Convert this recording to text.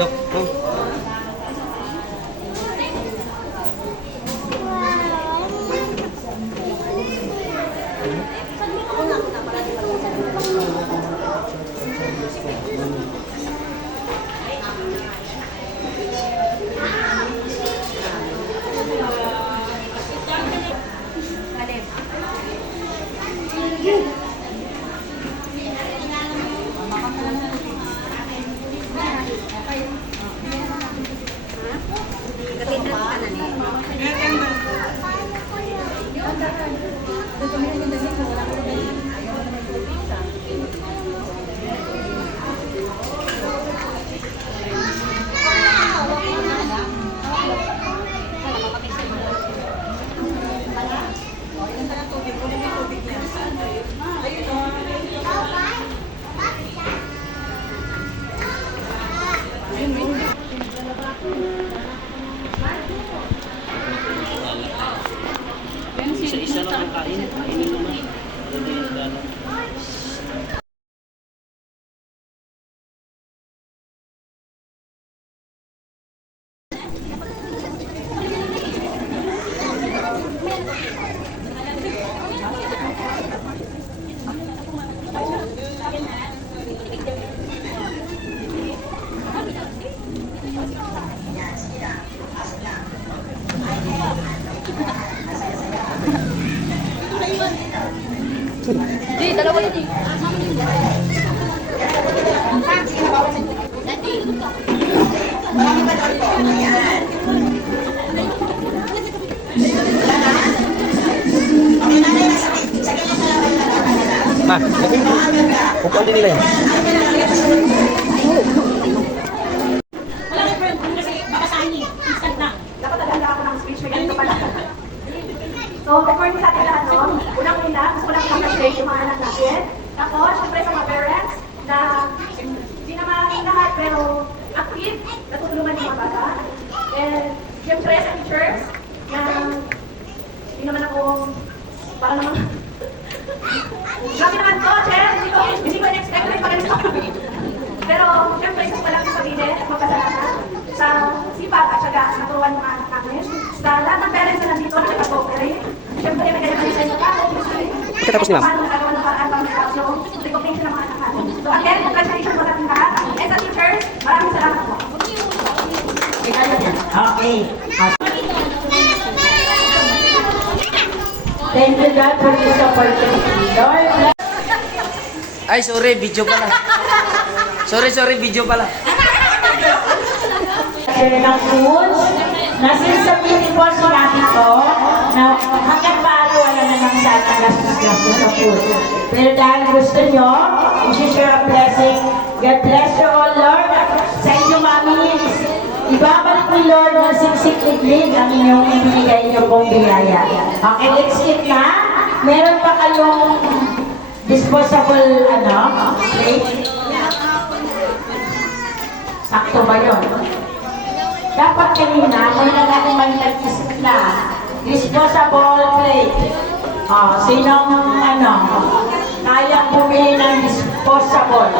Dok, oh. Isa-isa lang ang kain. Kainin naman. Hindi yung gano'n. Di, dalawa yun eh. Ma, upuan din nila yan. So, before sa atin lahat, no? Unang-una, gusto ko lang i-appreciate yung mga anak natin. Tapos, syempre sa mga parents na hindi naman lahat pero active, natutulungan yung mga bata. And syempre sa teachers na hindi naman ako, para naman, grabe naman to, Chen, hindi ko in-expect na yung pag-ganito. Pero syempre, gusto ko lang sabihin at magpasalamat sa sipag at syaga sa turuan ng mga anak namin. Sa lahat ng parents na nandito na nag-cooperate, syempre may ganyan sa inyo pa. Pagkatapos ni ma'am. Paano nagagawa ng paraan para sa yung recognition ng mga anak natin. So again, congratulations sa ating lahat. And sa teachers, maraming salamat po. Okay. Thank you God for this opportunity. Lord, bless. Ay, sorry, video pala. Sorry, video pala. Share ng foods. Nasisabihin po si natin ko na hanggang maaari wala na lang sana gastos sa food. Pero dahil gusto nyo, i-share a blessing. God bless you all, Lord. Sa inyo, Mami, ibabalik ni Lord na siksik-iglig ang inyong ibinigay niyo pong biyaya. Okay, let's eat na. Meron pa kayong disposable, plate? Sakto ba yun? Dapat kanina, kung natin may nag-isip na, disposable plate. Sinong, kayang bumili ng disposable?